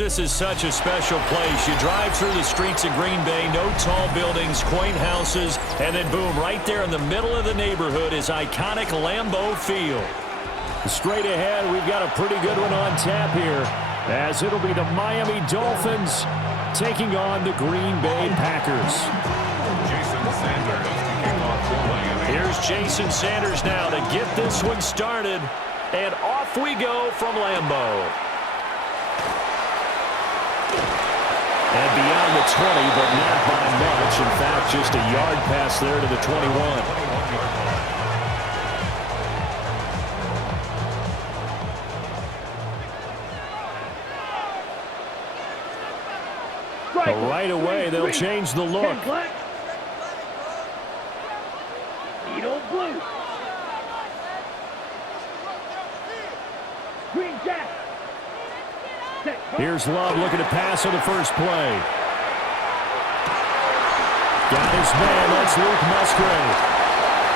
This is such a special place. You drive through the streets of Green Bay, no tall buildings, quaint houses, and then boom, right there in the middle of the neighborhood is iconic Lambeau Field. Straight ahead, we've got a pretty good one on tap here, as it'll be the Miami Dolphins taking on the Green Bay Packers. Here's Jason Sanders now to get this one started, and off we go from Lambeau. And beyond the 20, but not by much. In fact, just a yard pass there to the 21. Right away, they'll change the look. Here's Love looking to pass on the first play. Got his man. That's Luke Musgrave.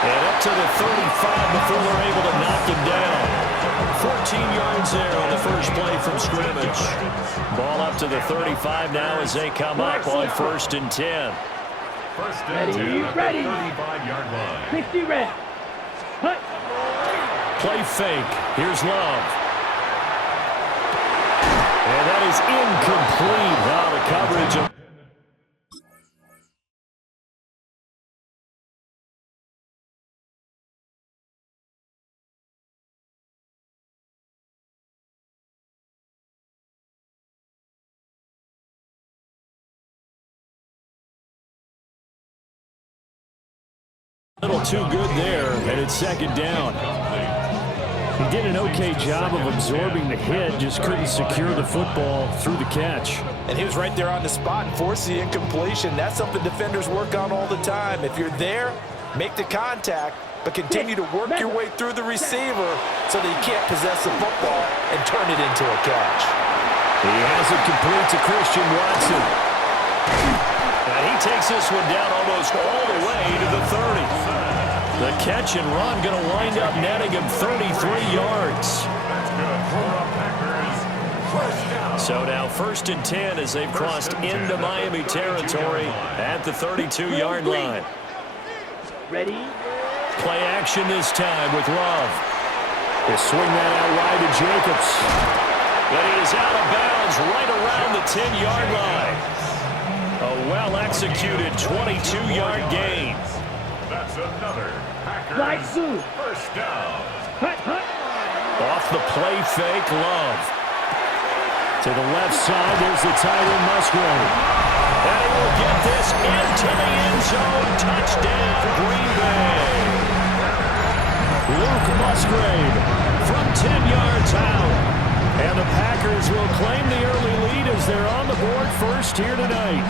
And up to the 35 before they're able to knock him down. 14 yards there on the first play from scrimmage. Ball up to the 35 now as they come up on 1st and 10. Ready. 35-yard line. 60 ready. Hut. Play fake. Here's Love. And that is incomplete. Now the coverage. A little too good there, and it's 2nd down. He did an okay job of absorbing the hit, just couldn't secure the football through the catch. And he was right there on the spot and forced the incompletion. That's something defenders work on all the time. If you're there, make the contact, but continue to work your way through the receiver so that you can't possess the football and turn it into a catch. He has it complete to Christian Watson. And he takes this one down almost all the way to the 30. The catch and run going to wind up netting him 33 yards. So now 1st and 10 as they've crossed into Miami territory at the 32-yard line. Ready. Play action this time with Love. They swing that out wide to Jacobs. But he is out of bounds right around the 10-yard line. A well-executed 22-yard gain. That's another Right Packers soon. first down. Hut. Off the play fake, Love. To the left side, there's the tight end Musgrave. And he will get this into the end zone. Touchdown, Green Bay. Luke Musgrave from 10 yards out. And the Packers will claim the early lead as they're on the board first here tonight.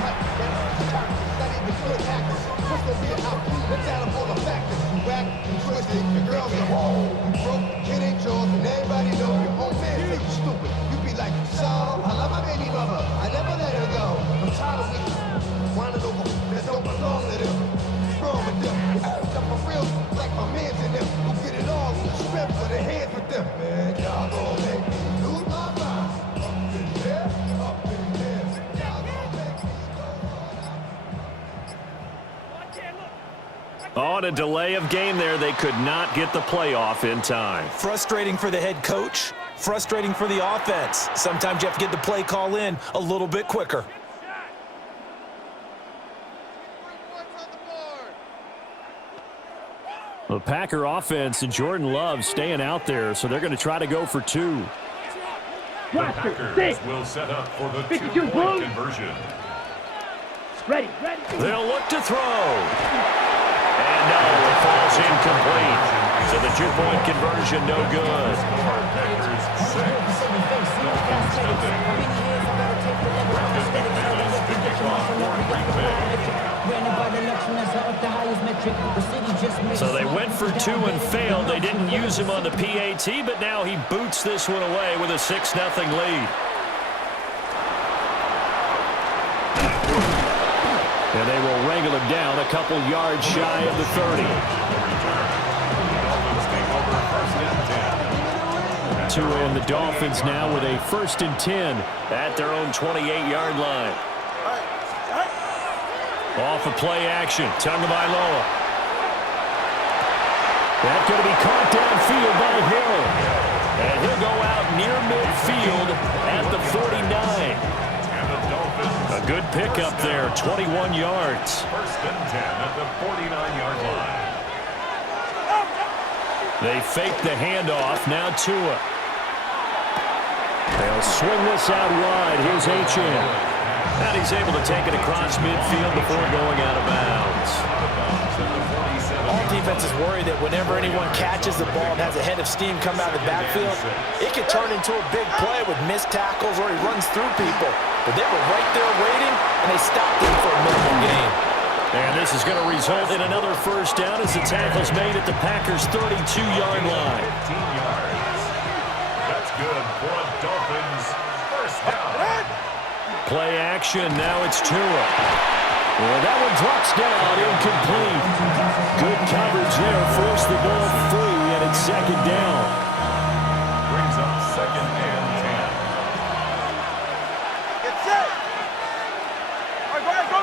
On a delay of game there, they could not get the playoff in time. Frustrating for the head coach, frustrating for the offense. Sometimes you have to get the play call in a little bit quicker. The Packer offense and Jordan Love staying out there, so they're going to try to go for 2. The Packers will set up for the 2-point conversion. Ready. They'll look to throw. And no, it falls incomplete. So the 2-point conversion, no good. Packers 6. Dolphins nothing. Brandon McManus kicking off for Green Bay. So they went for 2 and failed. They didn't use him on the PAT, but now he boots this one away with a 6-0 lead. And they will wrangle him down a couple yards shy of the 30. to and the Dolphins now with a 1st and 10 at their own 28-yard line. Off of play action, Tagovailoa. That's going to be caught downfield by Hill. And he'll go out near midfield at the 49. A good pickup there, 21 yards. 1st and 10 at the 49-yard line. They fake the handoff, now Tua. They'll swing this out wide. Here's H.2H. And he's able to take it across midfield before going out of bounds. All defenses worry that whenever anyone catches the ball and has a head of steam come out of the backfield, it could turn into a big play with missed tackles or he runs through people. But they were right there waiting, and they stopped him for a minimal gain. And this is going to result in another 1st down as the tackle's made at the Packers' 32-yard line. 15 yards. That's good for a Dolphins 1st down. Play action, now it's Tua. Well, that one drops down, incomplete. Good coverage there, forced the ball free, and it's 2nd down. Brings up 2nd and 10. Get set. All right, go ahead, go.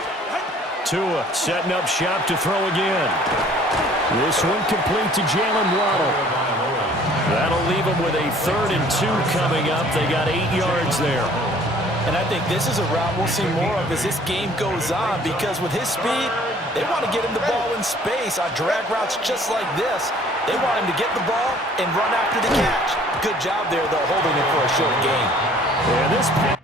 Tua setting up shop to throw again. This one complete to Jalen Waddle. That'll leave them with a 3rd and 2 coming up. They got 8 yards there. And I think this is a route we'll see more of as this game goes on because with his speed, they want to get him the ball in space on drag routes just like this. They want him to get the ball and run after the catch. Good job there, though, holding him for a short gain. And this pass.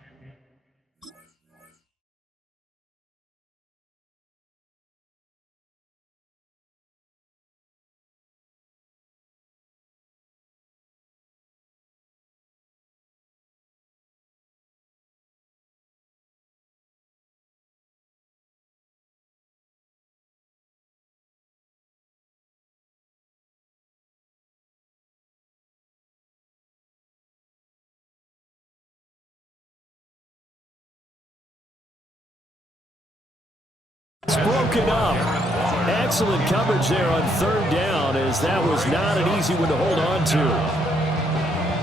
Broken up. Excellent coverage there on 3rd down as that was not an easy one to hold on to.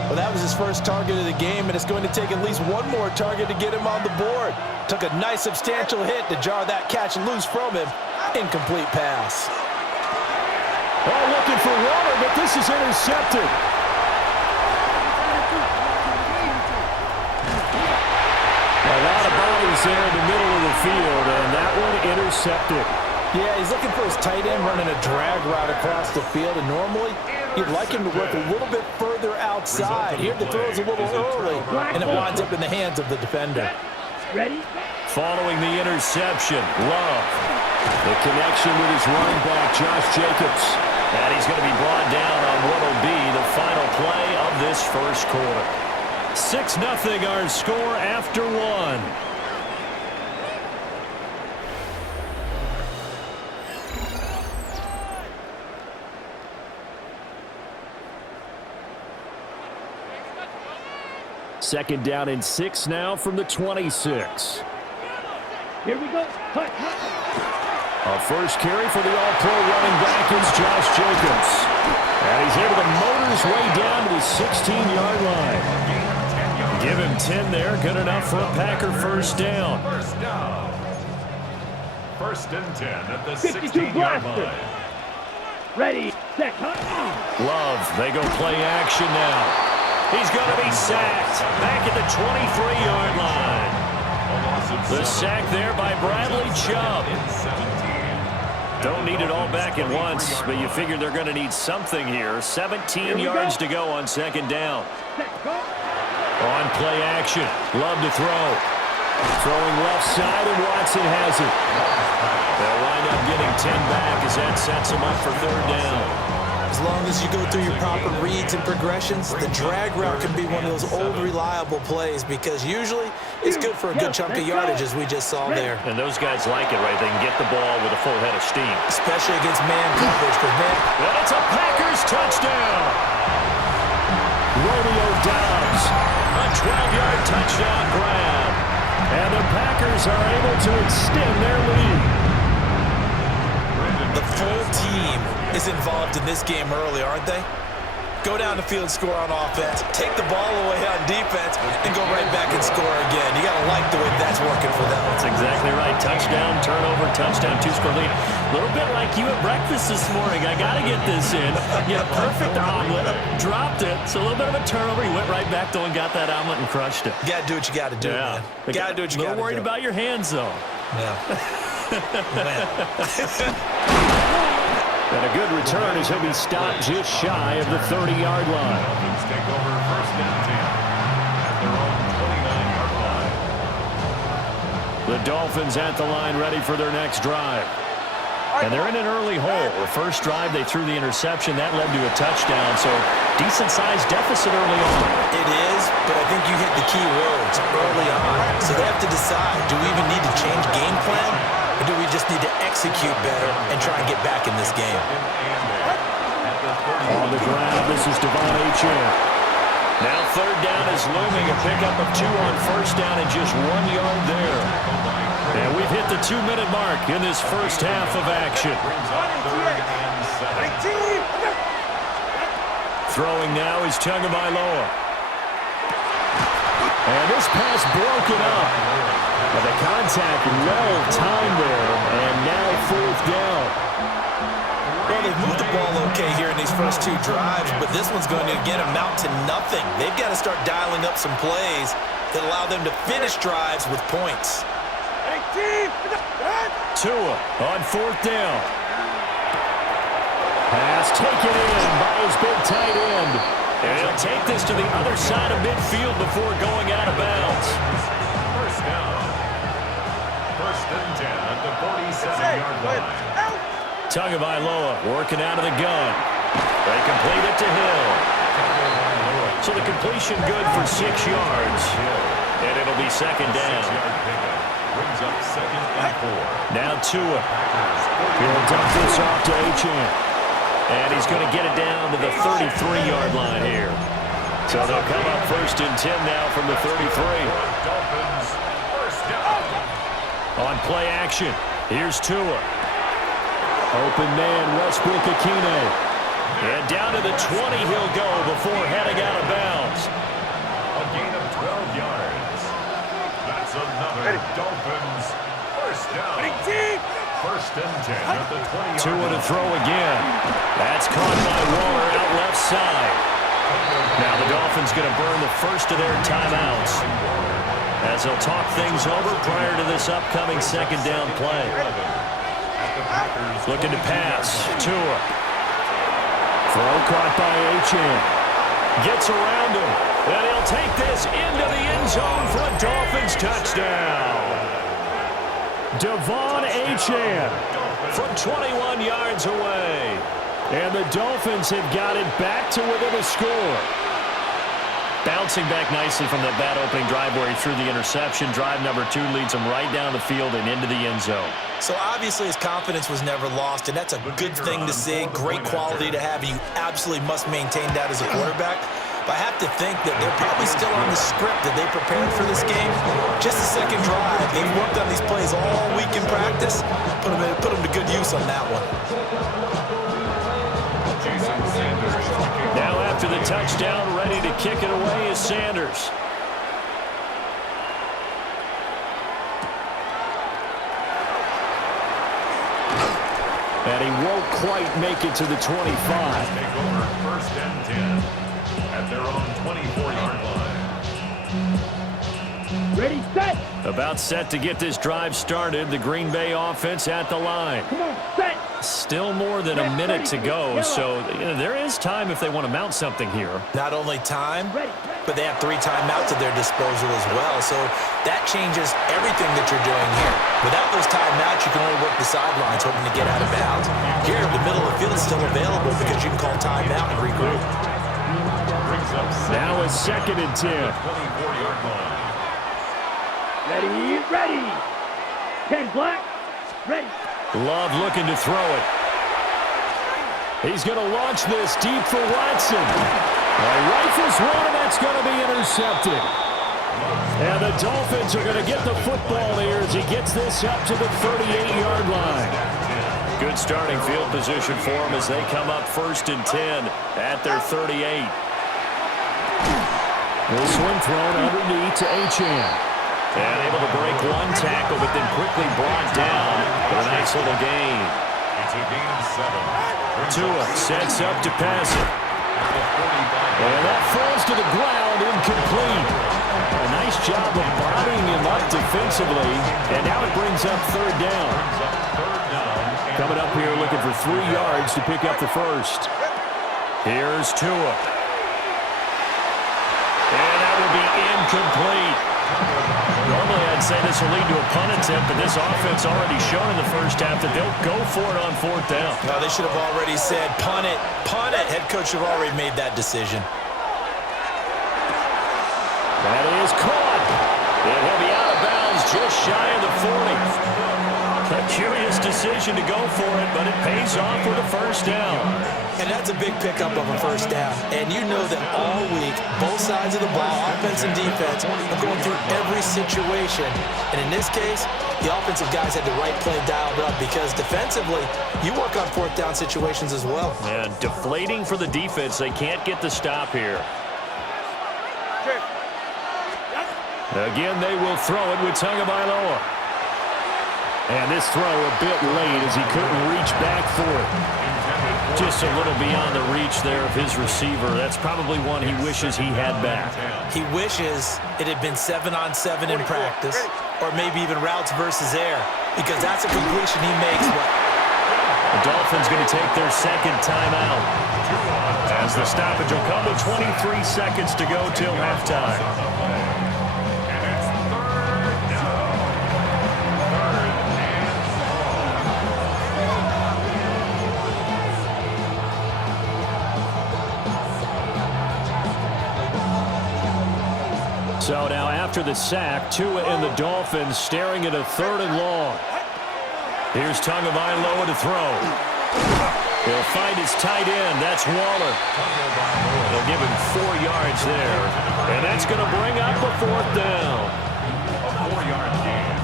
Well, that was his first target of the game, and it's going to take at least one more target to get him on the board. Took a nice substantial hit to jar that catch loose from him. Incomplete pass. Oh, looking for water, but this is intercepted. A lot of bodies there in the middle of the field, and that one intercepted. Yeah, he's looking for his tight end running a drag route across the field, and normally you'd like him to work a little bit further outside. Here the throw's a little early, and it winds up in the hands of the defender. Ready? Following the interception, Love. The connection with his running back, Josh Jacobs. And he's going to be brought down on what will be the final play of this 1st quarter. 6-0 our score after 1. Second down and 6 now from the 26. Here we go. Hut. A first carry for the all-pro running back is Josh Jacobs. And he's able to motor his way down to the 16-yard line. Give him 10 there, good enough for a Packer 1st down. 1st down. 1st and 10 at the 52 16-yard blaster. line. Ready, set, hut. Love, they go play action now. He's going to be sacked back at the 23-yard line. The sack there by Bradley Chubb. Don't need it all back at once, but you figure they're going to need something here. 17 yards to go on 2nd down. On play action, Love to throw. Throwing left side, and Watson has it. They'll wind up getting 10 back as that sets them up for 3rd down. As long as you go through your proper reads and progressions, the drag route can be one of those old reliable plays because usually it's good for a good chunk of yardage as we just saw there. And those guys like it, right? They can get the ball with a full head of steam. Especially against man coverage. And it's a Packers touchdown. Romeo Doubs, a 12-yard touchdown grab. And the Packers are able to extend their lead. The full team is involved in this game early, aren't they? go down the field, score on offense, take the ball away on defense, and go right back and score again. You got to like the way that's working for them. That's exactly right. Touchdown, turnover, touchdown, two-score lead. A little bit like you at breakfast this morning. I got to get this in. You had a perfect omelet, dropped it, so a little bit of a turnover. You went right back, though, and got that omelet and crushed it. You got to do what you got to do, man. You got to do what you got to do. A little worried about your hands, though. And a good return as he'll be stopped just shy of the 30-yard line. Dolphins take over first and 10 at their own 29-yard line. The Dolphins at the line ready for their next drive. And they're in an early hole. The first drive, they threw the interception. That led to a touchdown, so decent-sized deficit early on. It is, but I think you hit the key words early on. So they have to decide, do we even need to change game plan, or do we just need to execute better and try and get back in this game? On the ground, this is Devon H. Now third down is looming. A pickup of 2 on first down and just 1 yard there. And we've hit the 2-minute mark in this first half of action. Throwing now is Tagovailoa. And this pass broken up. But the contact well timed there. And now fourth down. Well, they've moved the ball okay here in these first 2 drives, but this one's going to, again, amount to nothing. They've got to start dialing up some plays that allow them to finish drives with points. Tua on fourth down. Pass taken in by his big tight end. And he'll take this to the other side of midfield before going out of bounds. First down. First and 10 at the 47-yard line. Tagovailoa working out of the gun. They complete it to Hill. So the completion good for 6 yards. And it'll be second down. Brings up second and 4. Now Tua. He'll dump this off to H.N. And he's going to get it down to the 33-yard line here. So they'll come up first and 10 now from the 33. Dolphins first down. On play action, here's Tua. Open man, Westbrook-Akine. And down to the 20 he'll go before heading out of bounds. A gain of 12 yards. That's another Dolphins first down. First and 10 at the 20-yard line. Tua to throw again. That's caught by Waller out left side. Now the Dolphins going to burn the first of their timeouts as they'll talk things over prior to this upcoming second down play. Looking to pass. Tua. Throw caught by H.N. Gets around him. And he'll take this into the end zone for a Dolphins touchdown. Devon H.N. from 21 yards away. And the Dolphins have got it back to within a score. Bouncing back nicely from that bad opening drive where he threw the interception. Drive number 2 leads him right down the field and into the end zone. So obviously his confidence was never lost, and that's a good thing to see. Great quality to have. You absolutely must maintain that as a quarterback. But I have to think that they're probably still on the script that they prepared for this game. Just a second drive. They've worked on these plays all week in practice. Put them to good use on that one. Now after the touchdown, ready to kick it away is Sanders. And he won't quite make it to the 25. Take over first and 10 at their own 24-yard line. Ready, set. About set to get this drive started. The Green Bay offense at the line. Come on, set. Still more than a minute to go, so there is time if they want to mount something here. Not only time, but they have 3 timeouts at their disposal as well. So that changes everything that you're doing here. Without those timeouts, you can only work the sidelines, hoping to get out of bounds. Here, the middle of the field is still available because you can call timeout and regroup. Now a second and 10. 24-yard line. Ready, ready. 10 black, ready. Love looking to throw it. He's going to launch this deep for Watson. Rifles one, and that's going to be intercepted. And the Dolphins are going to get the football here as he gets this up to the 38-yard line. Good starting field position for them as they come up 1st and 10 at their 38. This one thrown underneath to H2H. And able to break one tackle, but then quickly brought down for a nice little gain. It's a gain of 7. Tua sets up to pass it. And that falls to the ground, incomplete. A nice job of bodying him up defensively. And now it brings up 3rd down. Coming up here looking for 3 yards to pick up the first. Here's Tua. And that will be incomplete. Normally I'd say this will lead to a punt attempt, but this offense already shown in the first half that they'll go for it on 4th down. No, they should have already said punt it, punt it. Head coach should have already made that decision. That is caught. And he'll be out of bounds just shy of the 40. A curious decision to go for it, but it pays off with a 1st down. And that's a big pickup of a 1st down. And you know that all week, both sides of the ball, offense and defense, are going through every situation. And in this case, the offensive guys had the right play dialed up because defensively, you work on 4th down situations as well. And deflating for the defense. They can't get the stop here. Again, they will throw it with Tagovailoa. And this throw a bit late as he couldn't reach back for it. Just a little beyond the reach there of his receiver. That's probably one he wishes he had back. He wishes it had been 7-on-7 in practice, or maybe even routes versus air, because that's a completion he makes. The Dolphins going to take their 2nd timeout, as the stoppage will come with 23 seconds to go till halftime. So now after the sack, Tua and the Dolphins staring at a 3rd and long. Here's Tagovailoa to throw. He'll find his tight end. That's Waller. They'll give him 4 yards there. And that's going to bring up a 4th down. A 4-yard gain.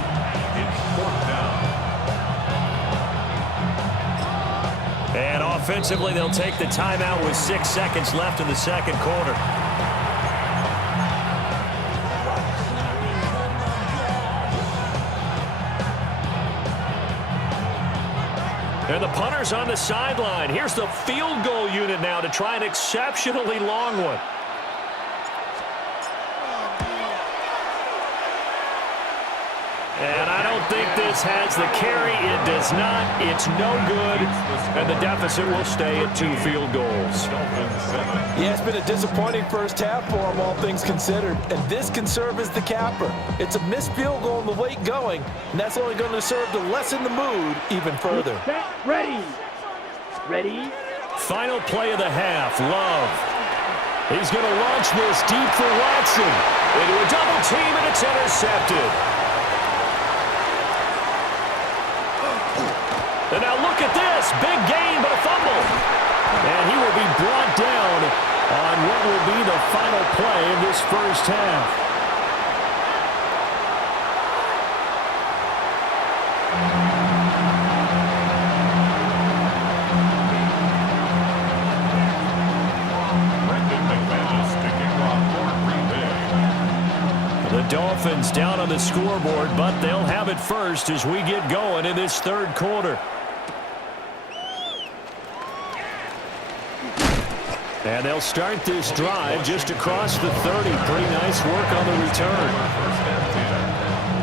It's 4th down. And offensively, they'll take the timeout with 6 seconds left in the 2nd quarter. And the punter's on the sideline. Here's the field goal unit now to try an exceptionally long one. And I don't think this has the carry. It does not. It's no good. And the deficit will stay at 2 field goals. Yeah, it's been a disappointing 1st half for him, all things considered. And this can serve as the capper. It's a missed field goal in the late going, and that's only going to serve to lessen the mood even further. Ready. Ready. Final play of the half. Love. He's going to launch this deep for Watson. Into a double team, and it's intercepted. And now look at this. Big gain, but a fumble. And he will be brought down on what will be the final play of this 1st half. The Dolphins down on the scoreboard, but they'll have it first as we get going in this 3rd quarter. And they'll start this drive just across the 30. Pretty nice work on the return.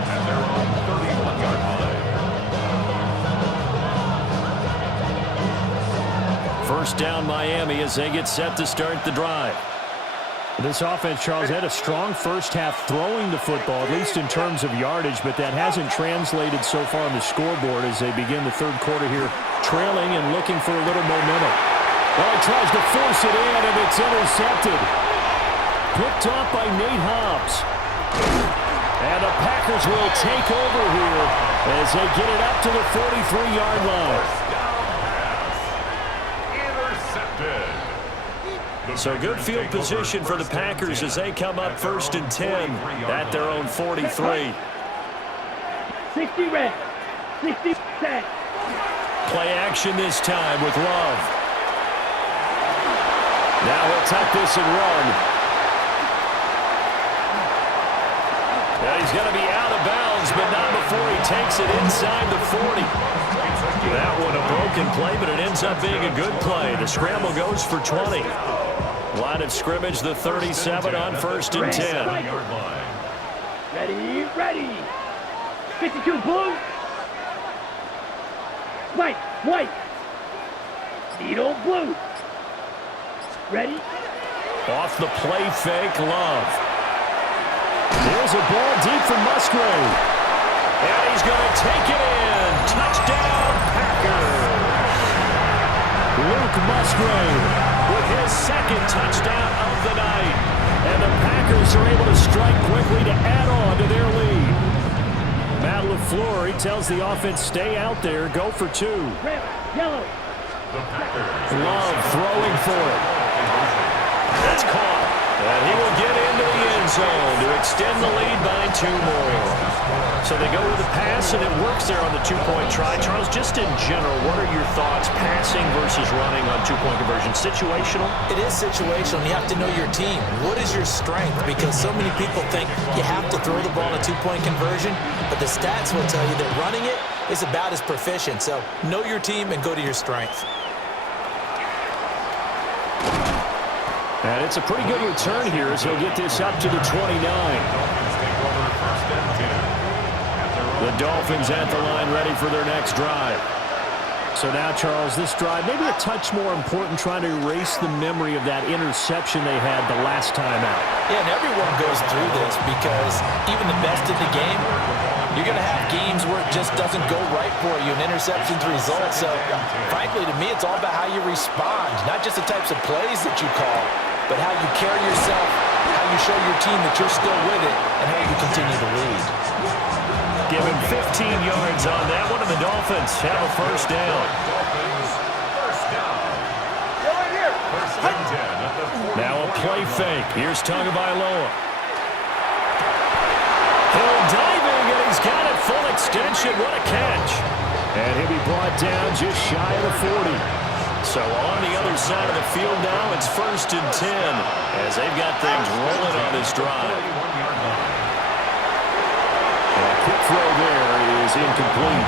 And they're on 31-yard line. 1st down Miami as they get set to start the drive. This offense, Charles, had a strong 1st half throwing the football, at least in terms of yardage, but that hasn't translated so far on the scoreboard as they begin the 3rd quarter here, trailing and looking for a little momentum. Well, he tries to force it in, and it's intercepted. Picked off by Nate Hobbs. And the Packers will take over here as they get it up to the 43-yard line. Intercepted. So good field position for the Packers as they come up 1st and 10 at their own 43. 60 red. 60 set. Play action this time with Love. Now he'll tuck this and run. Now he's going to be out of bounds, but not before he takes it inside the 40. That one a broken play, but it ends up being a good play. The scramble goes for 20. Line of scrimmage, the 37 on 1st and 10. Ready, ready. 52, blue. White, white. Needle, blue. Ready. Off the play fake, Love. There's a ball deep for Musgrave. And he's going to take it in. Touchdown, Packers. Luke Musgrave with his second touchdown of the night. And the Packers are able to strike quickly to add on to their lead. Matt LaFleur, he tells the offense, stay out there, go for 2. Red, yellow. Love throwing for it. That's caught. And he will get into the end zone to extend the lead by 2 more. So they go with the pass, and it works there on the 2-point try. Charles, just in general, what are your thoughts, passing versus running on 2-point conversion? Situational? It is situational. You have to know your team. What is your strength? Because so many people think you have to throw the ball in a 2-point conversion, but the stats will tell you that running it is about as proficient. So know your team and go to your strength. And it's a pretty good return here as he'll get this up to the 29. The Dolphins at the line ready for their next drive. So now, Charles, this drive maybe a touch more important, trying to erase the memory of that interception they had the last time out. Yeah, and everyone goes through this because even the best in the game, you're going to have games where it just doesn't go right for you, and interceptions result. So, frankly, to me, it's all about how you respond, not just the types of plays that you call, but how you carry yourself, how you show your team that you're still with it, and how you continue to lead. Give him 15 yards on that one, and the Dolphins have a first down. Now a play fake. Here's Tagovailoa. Hill diving, and he's got it full extension. What a catch. And he'll be brought down just shy of the 40. So on the other side of the field now, it's 1st and 10 as they've got things rolling on this drive. And a quick throw there is incomplete.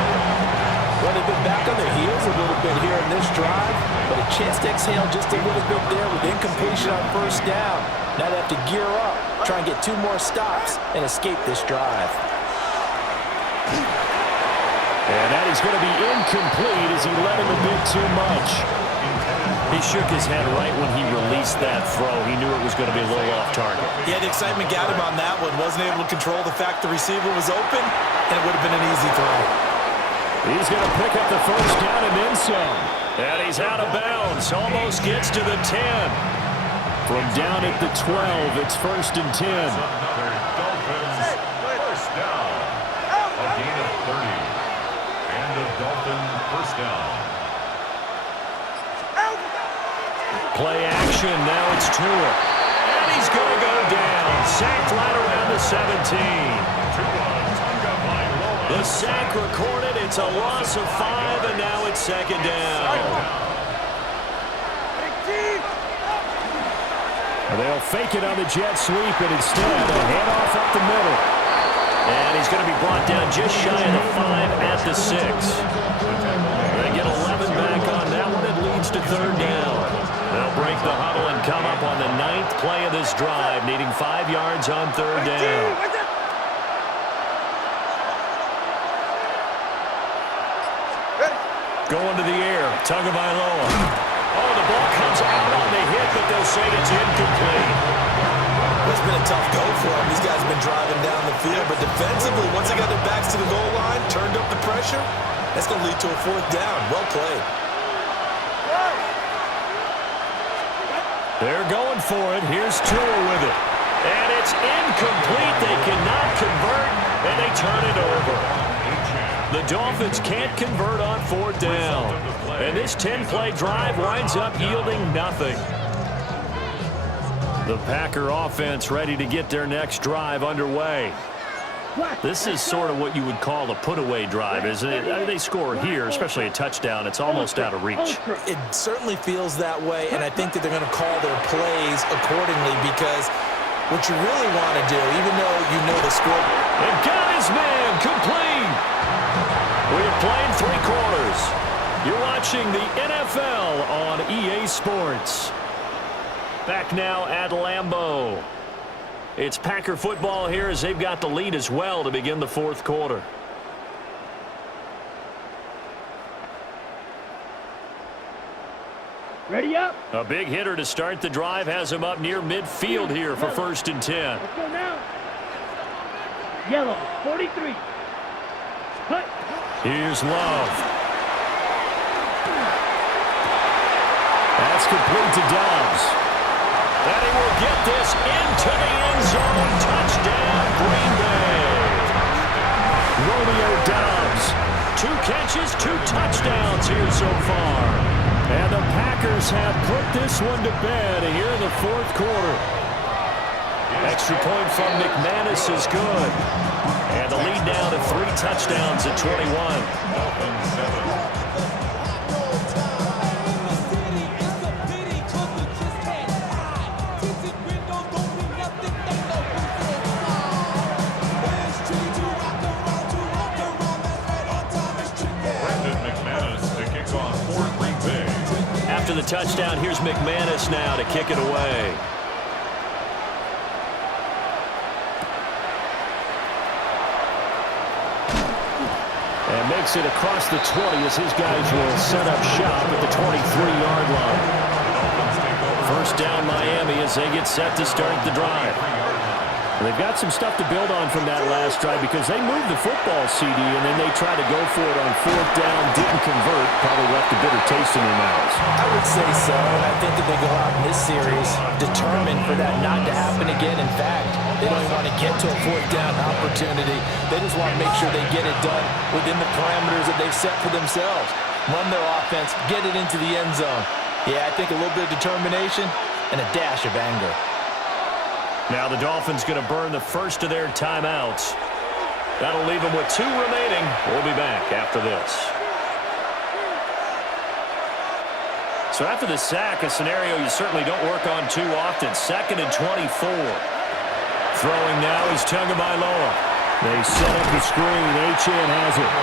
Well, they've been back on their heels a little bit here in this drive, but a chance to exhale just a little bit there with incompletion on 1st down. Now they have to gear up, try and get 2 more stops, and escape this drive. And that is going to be incomplete as he let him a bit too much. He shook his head right when he released that throw. He knew it was going to be a little off target. Yeah, the excitement got him on that one. Wasn't able to control the fact the receiver was open, and it would have been an easy throw. He's going to pick up the first down and then some. And he's out of bounds. Almost gets to the 10. From down at the 12, it's 1st and 10. Another Dolphins first down. A gain of 30. And a Dolphin first down. Play action. Now it's Tua. And he's going to go down. Sacked right around the 17. The sack recorded. It's a loss of 5, and now it's 2nd down. They'll fake it on the jet sweep, and instead a handoff up the middle. And he's going to be brought down just shy of the 5 at the 6. They get 11 back on that one. It leads to 3rd down. They'll break the huddle and come up on the 9th play of this drive, needing 5 yards on 3rd down. Going to the air, Tagovailoa. Oh, the ball comes out on the hit, but they'll say it's incomplete. It's been a tough go for him. These guys have been driving down the field, but defensively, once they got their backs to the goal line, turned up the pressure, that's going to lead to a 4th down. Well played. They're going for it. Here's Tua with it. And it's incomplete. They cannot convert, and they turn it over. The Dolphins can't convert on 4th down. And this 10-play drive winds up yielding nothing. The Packer offense ready to get their next drive underway. This is sort of what you would call a put-away drive, isn't it? They score here, especially a touchdown. It's almost out of reach. It certainly feels that way, and I think that they're going to call their plays accordingly because what you really want to do, even though you know the score. And got his man complete. We have played 3 quarters. You're watching the NFL on EA Sports. Back now at Lambeau. It's Packer football here as they've got the lead as well to begin the 4th quarter. Ready up. A big hitter to start the drive has him up near midfield here for 1st and 10. Let's go now. Yellow, 43. Cut. Here's Love. That's complete to Dobbs. And he will get this into the end zone. Touchdown, Green Bay. Romeo Dobbs. 2 catches, 2 touchdowns here so far. And the Packers have put this one to bed here in the 4th quarter. Extra point from McManus is good. And the lead down to 3 touchdowns at 21. Dolphins 7. After the touchdown, here's McManus now to kick it away. And makes it across the 20 as his guys will set up shop at the 23-yard line. 1st down Miami as they get set to start the drive. They've got some stuff to build on from that last drive because they moved the football, CD, and then they tried to go for it on 4th down, didn't convert, probably left a bitter taste in their mouths. I would say so, and I think that they go out in this series determined for that not to happen again. In fact, they don't even want to get to a 4th down opportunity. They just want to make sure they get it done within the parameters that they've set for themselves. Run their offense, get it into the end zone. Yeah, I think a little bit of determination and a dash of anger. Now the Dolphins going to burn the first of their timeouts. That'll leave them with 2 remaining. We'll be back after this. So after the sack, a scenario you certainly don't work on too often. 2nd and 24. Throwing now is Tagovailoa. They set up the screen. H2H has it.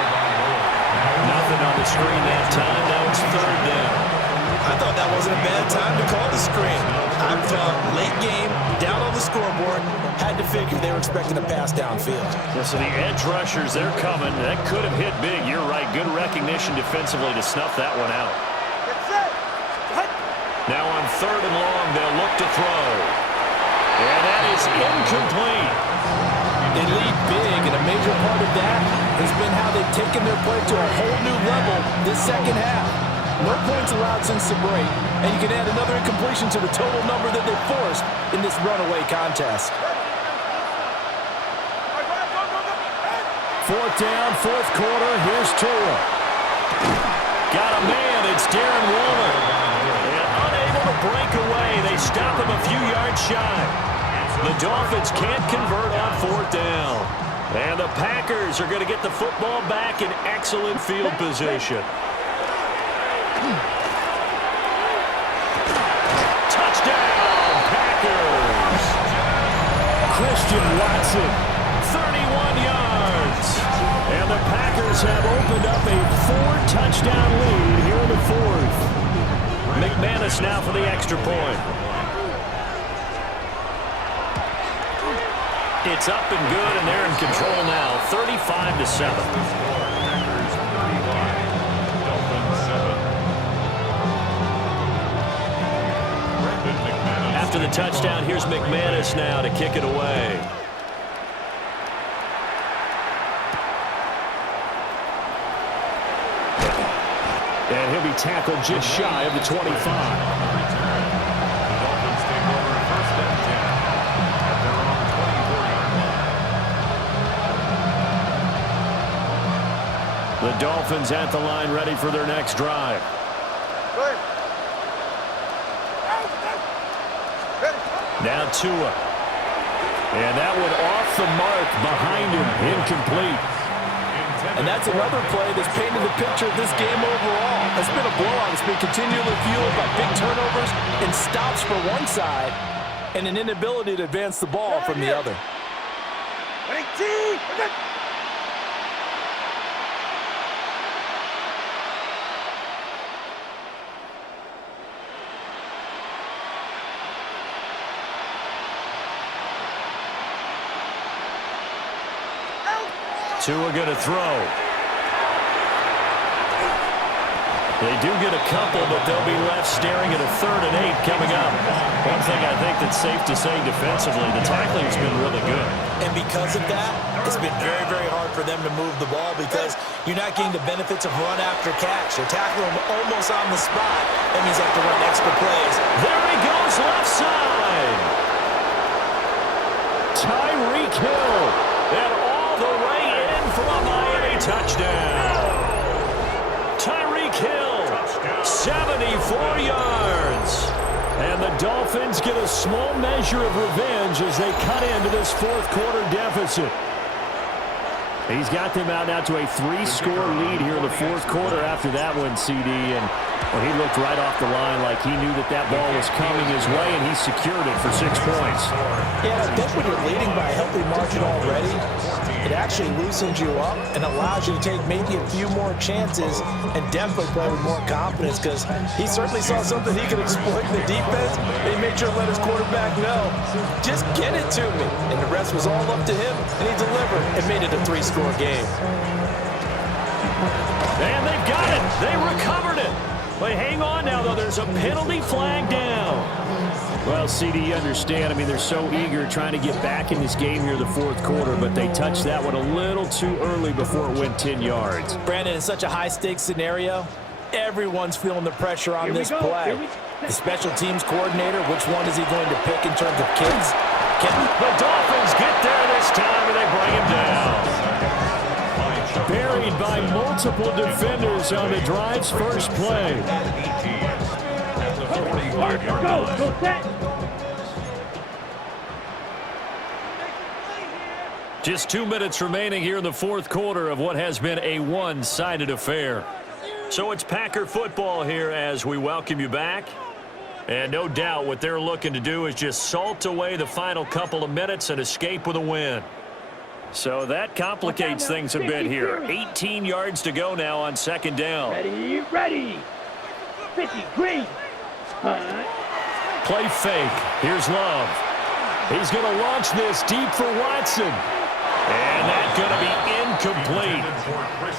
Nothing on the screen that time. Now it's 3rd down. I thought that wasn't a bad time to call the screen. I thought late game, down on the scoreboard, had to figure they were expecting a pass downfield. So the edge rushers, they're coming. That could have hit big. You're right. Good recognition defensively to snuff that one out. Now on 3rd and long, they'll look to throw. And that is incomplete. They lead big, and a major part of that has been how they've taken their play to a whole new level this 2nd half. No points allowed since the break, and you can add another incompletion to the total number that they forced in this runaway contest. 4th down, 4th quarter. Here's Tua. Got a man. It's Darren Waller. And unable to break away. They stop him a few yards shy. The Dolphins can't convert on 4th down. And the Packers are going to get the football back in excellent field position. Touchdown, Packers! Christian Watson. 31 yards. And the Packers have opened up a 4-touchdown lead here in the 4th. McManus now for the extra point. It's up and good, and they're in control now, 35-7. After the touchdown, here's McManus now to kick it away. And he'll be tackled just shy of the 25. The Dolphins at the line ready for their next drive. Now Tua. And that one off the mark behind him, incomplete. And that's another play that's painted the picture of this game overall. It's been a blowout. It's been continually fueled by big turnovers and stops for one side and an inability to advance the ball from the other. Tua going to throw. They do get a couple, but they'll be left staring at a 3rd and 8 coming up. One thing I think that's safe to say defensively, the tackling's been really good. And because of that, it's been very, very hard for them to move the ball because you're not getting the benefits of run after catch. They're tackling them almost on the spot. That means they have to run extra plays. There he goes, left side. Tyreek Hill. And all the way in for a Miami touchdown. Tyreek Hill, 74 yards. And the Dolphins get a small measure of revenge as they cut into this 4th quarter deficit. He's got them out now to a 3-score lead here in the 4th quarter after that one, CD. And well, he looked right off the line like he knew that that ball was coming his way, and he secured it for 6 points. Yeah, I think when you're leading by a healthy margin already, it actually loosens you up and allows you to take maybe a few more chances and definitely play with more confidence because he certainly saw something he could exploit in the defense. And he made sure to let his quarterback know, just get it to me. And the rest was all up to him, and he delivered and made it a 3-score game. And they've got it. They recovered it. But hang on now, though. There's a penalty flag down. Well, CD, you understand. I mean, they're so eager trying to get back in this game here in the 4th quarter, but they touched that one a little too early before it went 10 yards. Brandon, in such a high-stakes scenario, everyone's feeling the pressure on this play. The special teams coordinator, which one is he going to pick in terms of kids? The Dolphins get there this time, and they bring him down. Buried by multiple defenders on the drive's first play. Go set. Just 2 minutes remaining here in the 4th quarter of what has been a one-sided affair. So it's Packer football here as we welcome you back. And no doubt what they're looking to do is just salt away the final couple of minutes and escape with a win. So that complicates things a bit here. 18 yards to go now on 2nd down. Ready. 50, green. Play fake. Here's Love. He's going to launch this deep for Watson. And that's going to be incomplete.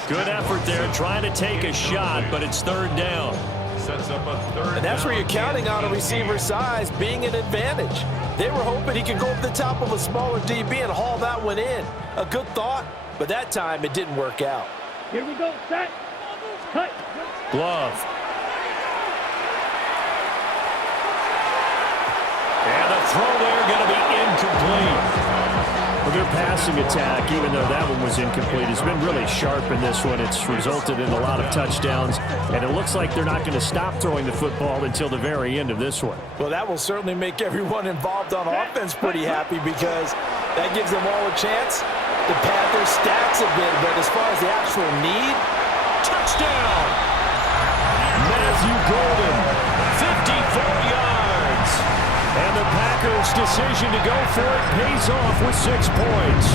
Good effort there trying to take a shot, but it's 3rd down. Sets up a 3rd And that's where you're counting on a receiver's size being an advantage. They were hoping he could go up the top of a smaller DB and haul that one in. A good thought, but that time it didn't work out. Here we go, set. Cut. Glove. And the throw there going to be incomplete. Well, their passing attack, even though that one was incomplete, has been really sharp in this one. It's resulted in a lot of touchdowns, and it looks like they're not going to stop throwing the football until the very end of this one. Well, that will certainly make everyone involved on offense pretty happy because that gives them all a chance to pad their stats a bit. But as far as the actual need, touchdown! Matthew Golden, 54 yards. And the Packers' decision to go for it pays off with 6 points.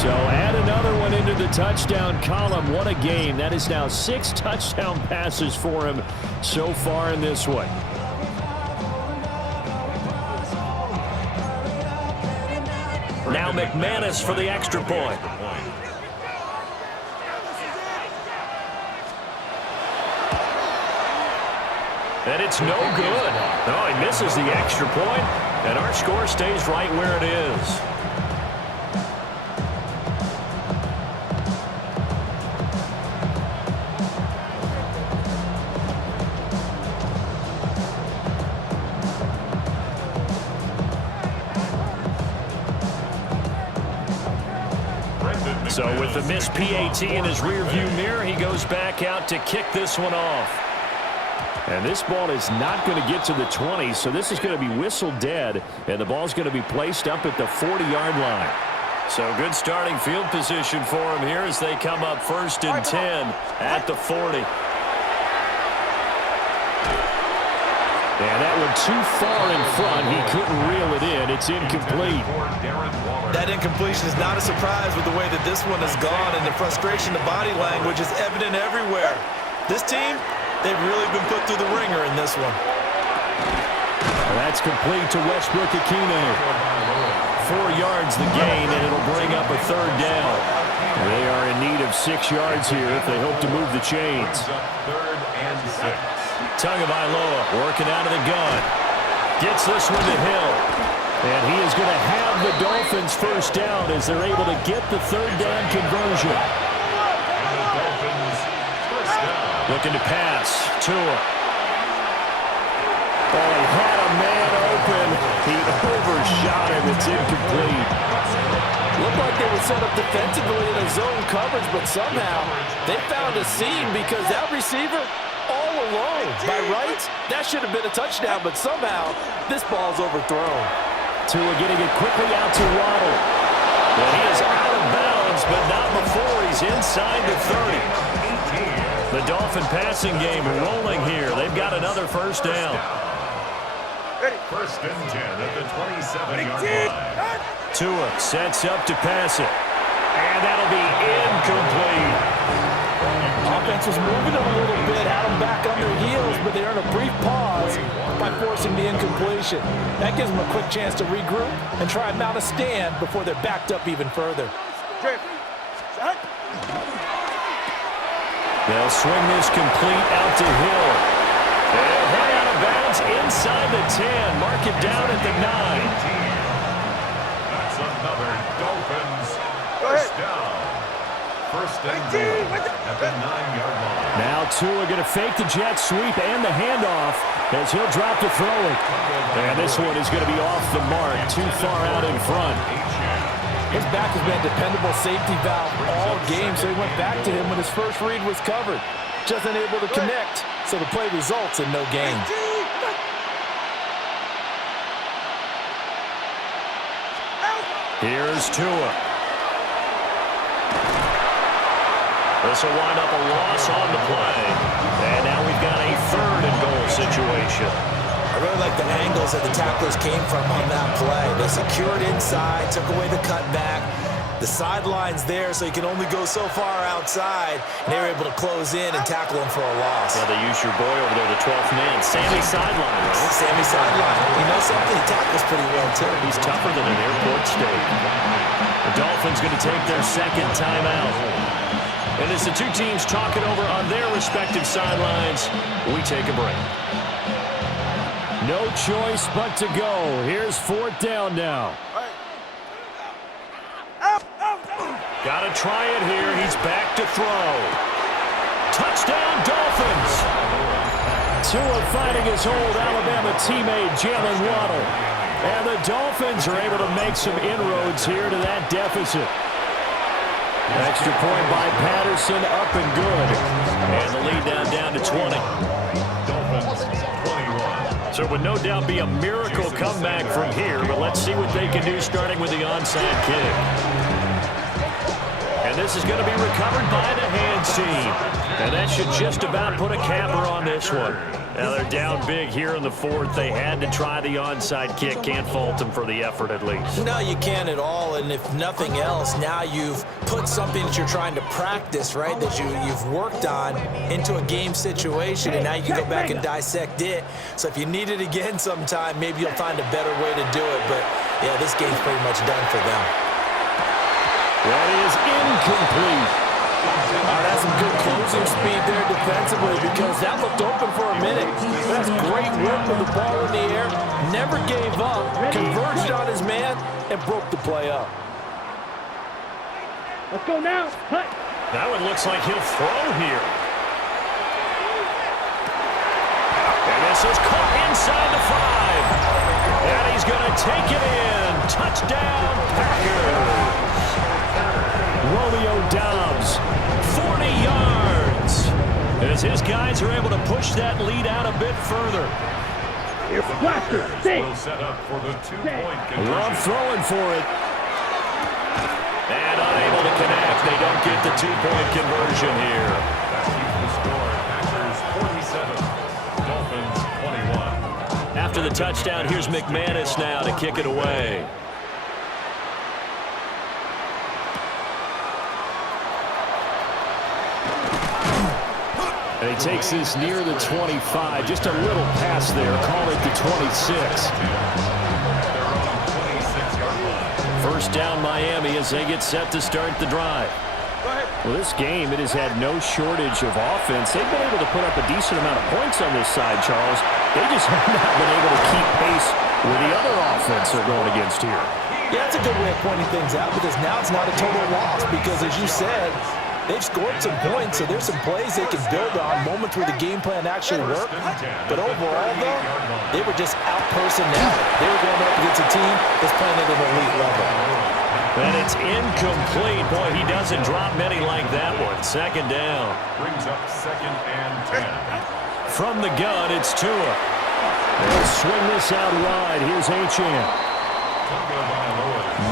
So add another one into the touchdown column. What a game. That is now 6 touchdown passes for him so far in this one. Now McManus for the extra point. And it's no good. No, he misses the extra point, and our score stays right where it is. So with the missed PAT in his rearview mirror, he goes back out to kick this one off. And this ball is not going to get to the 20, so this is going to be whistled dead, and the ball's going to be placed up at the 40-yard line. So good starting field position for him here as they come up 1st and 10 at the 40. And that one too far in front. He couldn't reel it in. It's incomplete. That incompletion is not a surprise with the way that this one has gone, and the frustration, the body language is evident everywhere. This team, they've really been put through the ringer in this one. Well, that's complete to Westbrook-Akine. 4 yards the gain, and it'll bring up a 3rd down. They are in need of 6 yards here if they hope to move the chains. 3rd and 6. Tagovailoa working out of the gun. Gets this one to Hill. And he is going to have the Dolphins first down as they're able to get the 3rd down conversion. Looking to pass. Tua. Oh, he had a man open. He overshot him. It's incomplete. Looked like they were set up defensively in a zone coverage, but somehow they found a seam because that receiver all alone. By rights, that should have been a touchdown, but somehow this ball's overthrown. Tua getting it quickly out to Waddle. And he is out of bounds, but not before he's inside the 30. The Dolphin passing game rolling here. They've got another first down. 1st and 10 at the 27-yard line. Tua sets up to pass it. And that'll be incomplete. Offense was moving them a little bit, had them back on their heels, but they earned a brief pause by forcing the incompletion. That gives them a quick chance to regroup and try and mount a stand before they're backed up even further. They'll swing this complete out to Hill. And head out of bounds inside the 10. Mark it down at the 9. That's another Dolphins first down. 1st and 10 at the 9-yard line. Now Tua going to fake the jet sweep and the handoff as he'll drop to throw it. And this one is going to be off the mark, too far out in front. His back has been a dependable safety valve all game, so he went back to him when his first read was covered. Just unable to connect, so the play results in no gain. Here's Tua. This will wind up a loss on the play. And now we've got a 3rd and goal situation. I really like the angles that the tacklers came from on that play. They secured inside, took away the cutback. The sideline's there, so you can only go so far outside. And they were able to close in and tackle him for a loss. Yeah, they used your boy over there, the 12th man, Sammy Sideline. Right? Sammy Sideline. You know something? He tackles pretty well, too. He's tougher than an airport steak. The Dolphins going to take their 2nd timeout. And as the two teams talk it over on their respective sidelines, we take a break. No choice but to go. Here's 4th down now. Got to try it here. He's back to throw. Touchdown, Dolphins. Tua fighting his old Alabama teammate, Jalen Waddle. And the Dolphins are able to make some inroads here to that deficit. Extra point by Patterson, up and good. And the lead down to 20. Dolphins 21. So it would no doubt be a miracle comeback from here, but let's see what they can do starting with the onside kick. And this is going to be recovered by the hands team. And that should just about put a capper on this one. Now they're down big here in the 4th. They had to try the onside kick. Can't fault them for the effort at least. No, you can't at all. And if nothing else, now you've put something that you're trying to practice, right, that you've worked on into a game situation. And now you can go back and dissect it. So if you need it again sometime, maybe you'll find a better way to do it. But, yeah, this game's pretty much done for them. That is incomplete. That's some good closing speed there defensively because that looked open for a minute. That's great work with the ball in the air. Never gave up, converged on his man, and broke the play up. Let's go now. Cut. That one looks like he'll throw here. And this is caught inside the 5. And he's going to take it in. Touchdown, Packers. Romeo Doubs, 40 yards. as his guys are able to push that lead out a bit further. Blaster, stay. Will set up for the two-point conversion. Love throwing for it. And unable to connect. They don't get the two-point conversion here. That keeps the score. Packers 47, Dolphins 21. After the touchdown, here's McManus now to kick it away. And he takes this near the 25. Just a little pass there. Call it the 26. First down Miami as they get set to start the drive. Well, this game, it has had no shortage of offense. They've been able to put up a decent amount of points on this side, Charles. They just have not been able to keep pace with the other offense they're going against here. Yeah, that's a good way of pointing things out because now it's not a total loss because, as you said, they've scored some points, so there's some plays they can build on, moments where the game plan actually worked. But overall, though, they were just out-personnel. They were going up against a team that's playing at an elite level. And it's incomplete. Boy, he doesn't drop many like that one. Second down. Brings up 2nd and 10. From the gun, it's Tua. They'll swing this out wide. Here's H.2H.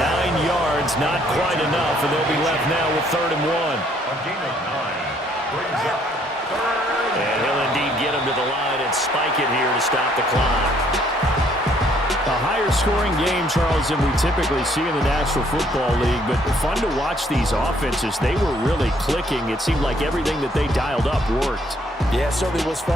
9 yards, not quite enough, and they'll be left now with 3rd and 1. A gain of 9. Brings up 3rd. And he'll indeed get him to the line and spike it here to stop the clock. A higher scoring game, Charles, than we typically see in the National Football League, but fun to watch these offenses. They were really clicking. It seemed like everything that they dialed up worked. Yeah, it certainly was fun